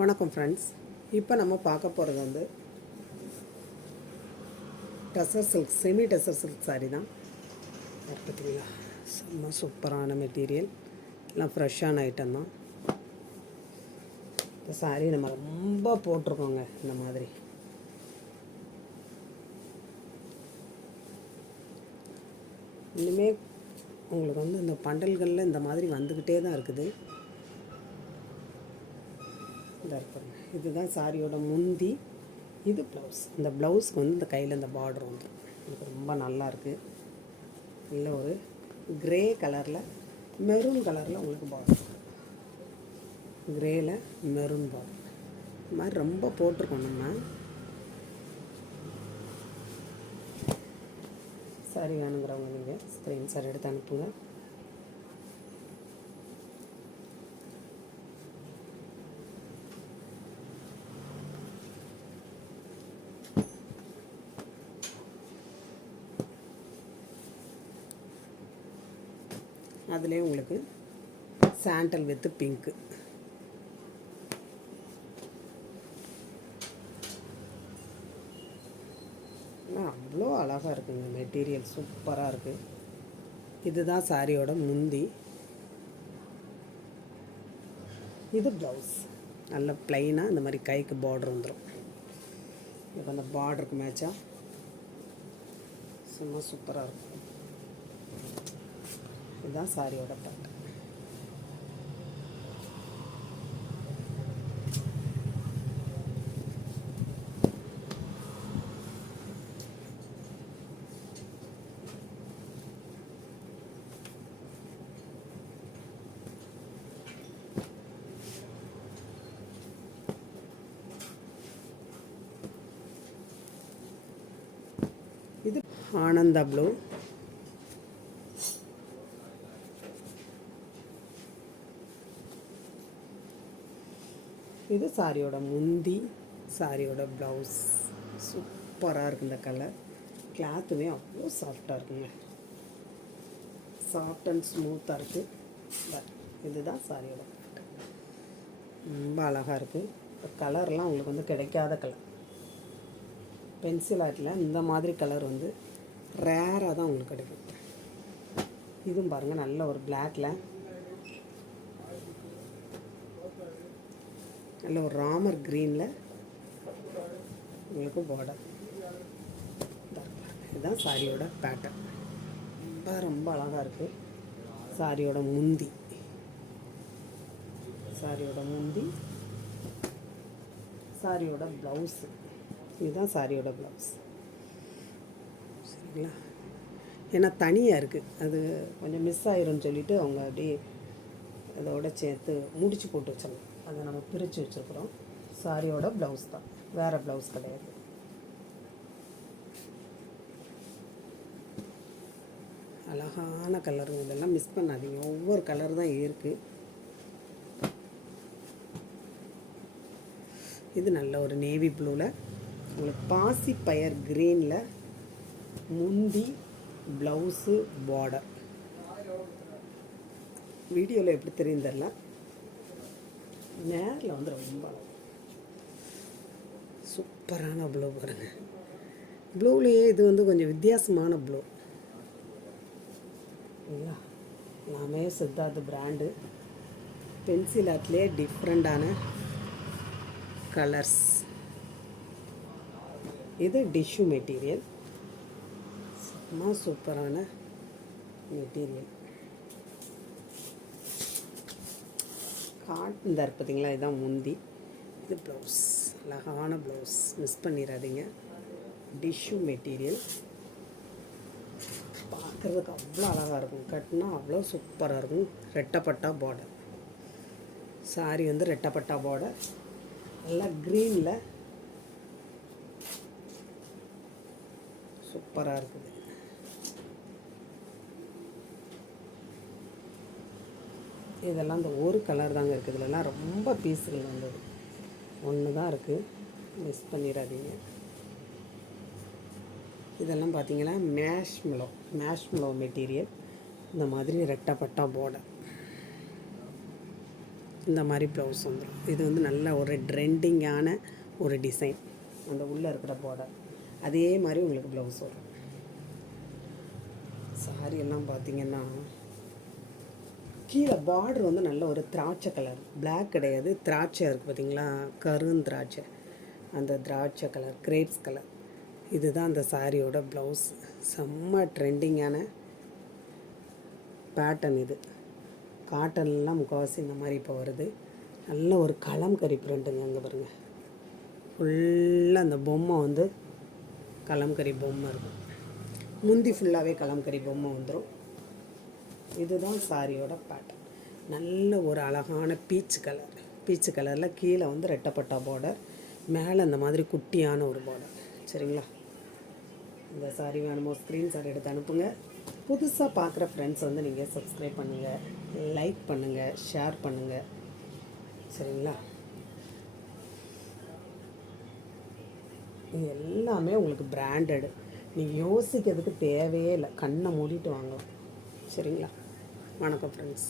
வணக்கம் ஃப்ரெண்ட்ஸ். இப்போ நம்ம பார்க்க போகிறது வந்து tussar silk, semi tussar silk sari தான். பார்த்தீங்களா, செம்ம சூப்பரான மெட்டீரியல், எல்லாம் ஃப்ரெஷ்ஷான ஐட்டம் தான். இந்த சாரீ நம்ம ரொம்ப போட்டிருக்கோங்க. இந்த மாதிரி இனிமேல் உங்களுக்கு வந்து இந்த பண்டல்களில் இந்த மாதிரி வந்துக்கிட்டே தான் இருக்குது. இந்த இருப்பாங்க, இதுதான் சாரியோட முந்தி, இது ப்ளவுஸ். இந்த ப்ளவுஸ்க்கு வந்து இந்த கையில் இந்த பார்டர் வந்துடும். இது ரொம்ப நல்லாயிருக்கு. நல்ல ஒரு க்ரே கலரில், மெரூன் கலரில் உங்களுக்கு பார்டர், க்ரேயில் மெரூன் பார்டர். இந்த மாதிரி ரொம்ப போட்டிருக்கோம் நம்ம. சாரி வேணுங்கிறவங்க நீங்கள் ஸ்க்ரீன்ஷாட் எடுத்து அனுப்புங்க. அதுலேயே உங்களுக்கு சாண்டல் வித்து பிங்க்கு, அவ்வளோ அழகாக இருக்குங்க. மெட்டீரியல் சூப்பராக இருக்குது. இதுதான் சாரியோட முந்தி, இது ப்ளவுஸ். நல்ல ப்ளைனாக இந்த மாதிரி கைக்கு பார்டர் வந்துடும். இப்போ அந்த பார்டருக்கு மேட்சாக சும்மா சூப்பராக இருக்கும். இதுதான் சாரியோட பாட்டு. இது ஆனந்தா ப்ளூ, இது சாரியோட முந்தி, சாரியோட ப்ளவுஸ். சூப்பராக இருக்குது இந்த கலர். கிளாத்துமே அவ்வளோ சாஃப்டாக இருக்குங்க. சாஃப்ட் அண்ட் ஸ்மூத்தாக இருக்குது. இதுதான் சாரியோட ரொம்ப அழகாக இருக்குது. இந்த கலர்லாம் உங்களுக்கு வந்து கிடைக்காத கலர். பென்சில் ஆர்ட்டில் இந்த மாதிரி கலர் வந்து ரேராக தான் உங்களுக்கு கிடைக்கும். இதுவும் பாருங்கள், நல்ல ஒரு பிளாக்கில் நல்ல ஒரு ராமர் க்ரீனில் உங்களுக்கு பார்டர். இதுதான் சாரியோட பேட்டர்ன். ரொம்ப ரொம்ப அழகாக இருக்குது. சாரியோட முந்தி, சாரியோட முந்தி, சாரியோட ப்ளவுஸு. இதுதான் சாரியோட ப்ளவுஸ். சரிங்களா, ஏன்னா தனியாக இருக்குது, அது கொஞ்சம் மிஸ் ஆயிரும்னு சொல்லிவிட்டு அவங்க அப்படியே அதோட சேர்த்து முடிச்சு போட்டு வச்சிடலாம். அதை நம்ம பிரித்து வச்சுருக்குறோம். சாரியோட ப்ளவுஸ் தான், வேறு ப்ளவுஸ் கிடையாது. அழகான கலருங்க. இதெல்லாம் மிஸ் பண்ணாதீங்க, ஒவ்வொரு கலர் தான் இருக்குது. இது நல்ல ஒரு நேவி ப்ளூவில் உங்களுக்கு பாசி பயர் க்ரீனில் முந்தி, ப்ளவுஸு, பார்டர். வீடியோவில் எப்படி தெரியும் தெரியல, நேரில் வந்து ரொம்ப சூப்பரான ப்ளூ பாருங்க. ப்ளூலேயே இது வந்து கொஞ்சம் வித்தியாசமான ப்ளூ. இல்லைங்களா, நாமே சித்தார்த் பிராண்டு. பென்சில் ஆர்ட்லேயே டிஃப்ரெண்டான கலர்ஸ். இது டிஷ்யூ மெட்டீரியல், சும்மா சூப்பரான மெட்டீரியல். காட்டன் தான் பார்த்தீங்களா, இதுதான் முந்தி, இது ப்ளவுஸ். அழகான ப்ளவுஸ், மிஸ் பண்ணிடாதீங்க. டிஷ்யூ மெட்டீரியல் பார்க்குறதுக்கு அவ்வளோ அழகாக இருக்கும். கட்டினா அவ்வளோ சூப்பராக இருக்கும். ரெட்டப்பட்டா பார்டர். சாரி வந்து ரெட்டப்பட்டா பார்டர், நல்லா க்ரீனில் சூப்பராக இருக்குது. இதெல்லாம் இந்த ஒரு கலர் தாங்க இருக்குது. இதெல்லாம் ரொம்ப பீஸுகள் வந்தது, ஒன்று தான் இருக்குது, மிஸ் பண்ணிடாதீங்க. இதெல்லாம் பார்த்தீங்கன்னா மேஷ்மெலோ மெட்டீரியல். இந்த மாதிரி ரெட்டப்பட்டா பார்டர். இந்த மாதிரி ப்ளவுஸ் வந்துடும். இது வந்து நல்ல ஒரு ட்ரெண்டிங்கான ஒரு டிசைன். அந்த உள்ளே இருக்கிற பார்டர் அதே மாதிரி உங்களுக்கு ப்ளவுஸ் வரும். சாரி எல்லாம் பார்த்திங்கன்னா கீழே பார்டர் வந்து நல்ல ஒரு திராட்சை கலர், பிளாக் கிடையாது, திராட்சை இருக்குது பார்த்திங்களா, கருந்திராட்சை, அந்த திராட்சை கலர், கிரேப்ஸ் கலர். இதுதான் அந்த சாரியோட ப்ளவுஸ். செம்ம ட்ரெண்டிங்கான பேட்டர்ன் இது. காட்டன்லாம் முக்கால்வாசி இந்த மாதிரி இப்போ வருது. நல்ல ஒரு கலம்கரி பிரிண்ட்டுங்க. அங்கே பாருங்கள், ஃபுல்லாக அந்த பொம்மை வந்து கலம்கரி பொம்மை இருக்கும். முந்தி ஃபுல்லாகவே கலம்கரி பொம்மை வந்துடும். இதுதான் சாரியோட பேட்டர்ன். நல்ல ஒரு அழகான பீச் கலர். பீச் கலரில் கீழே வந்து ரெட்டப்பட்டா பார்டர், மேலே அந்த மாதிரி குட்டியான ஒரு பார்டர். சரிங்களா? இந்த சாரி வேணுமோ ஸ்க்ரீன்ஷாட் எடுத்து அனுப்புங்க. புதுசாக பார்க்குற ஃப்ரெண்ட்ஸ் வந்து நீங்கள் சப்ஸ்கிரைப் பண்ணுங்கள், லைக் பண்ணுங்கள், ஷேர் பண்ணுங்கள். சரிங்களா? இது எல்லாமே உங்களுக்கு பிராண்டடு. நீங்கள் யோசிக்கிறதுக்கு தேவையே இல்லை, கண்ணை மூடிட்டு வாங்கலாம். சரிங்களா? வணக்கம் ஃப்ரெண்ட்ஸ்.